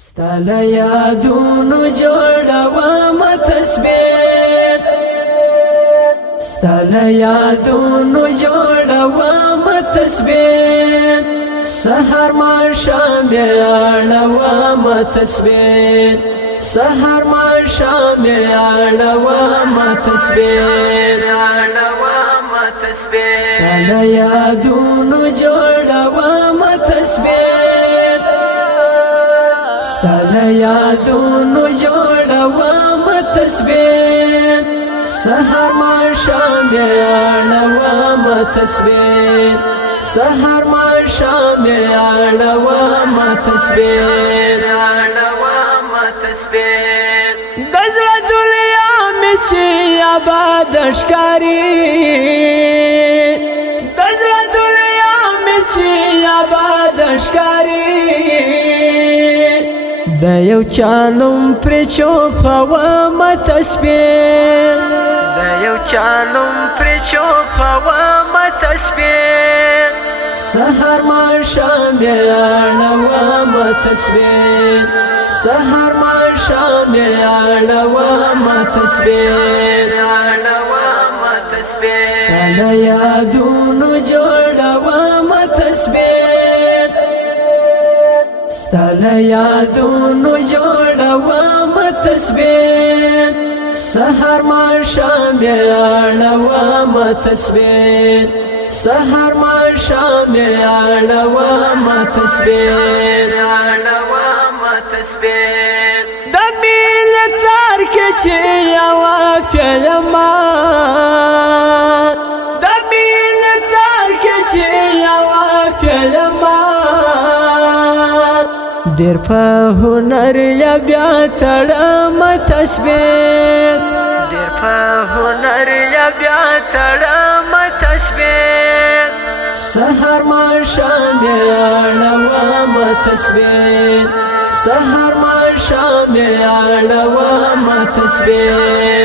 ستل یادونو جوړوم تسبیح ستل یادونو جوړوم تسبیح سحر ما شام اړوم تسبیح سحر ما شام اړوم تسبیح ستل یادونو جوړوم تسبیح ستل یادونو جوړوم تسبیح سحر ما شام اړوم تسبیح سحر ما شام اړوم تسبیح د زړه دنیا مې چې آباد ښکاري د زړه دنیا مې چې آباد ښکاري د یو چانم پر چوپوم تسبیح د یو چانم پر چوپوم تسبیح سحر ما شام اړوم تسبیح سحر ما شام اړوم تسبیح ستل یادونو جوړوم تسبیح ستل یادونو جوړوم تسبیح سحر ما شام اړوم تسبیح سحر ما شام اړوم تسبیح د مینې تار کې چې یو پیلما د مینې تار کې چې یو پیلما ډېر په هنر یا بیا تړم تسبیح ډېر په هنر یا بیا تړم تسبیح سحر ما شام اړوم تسبیح سحر ما شام اړوم تسبیح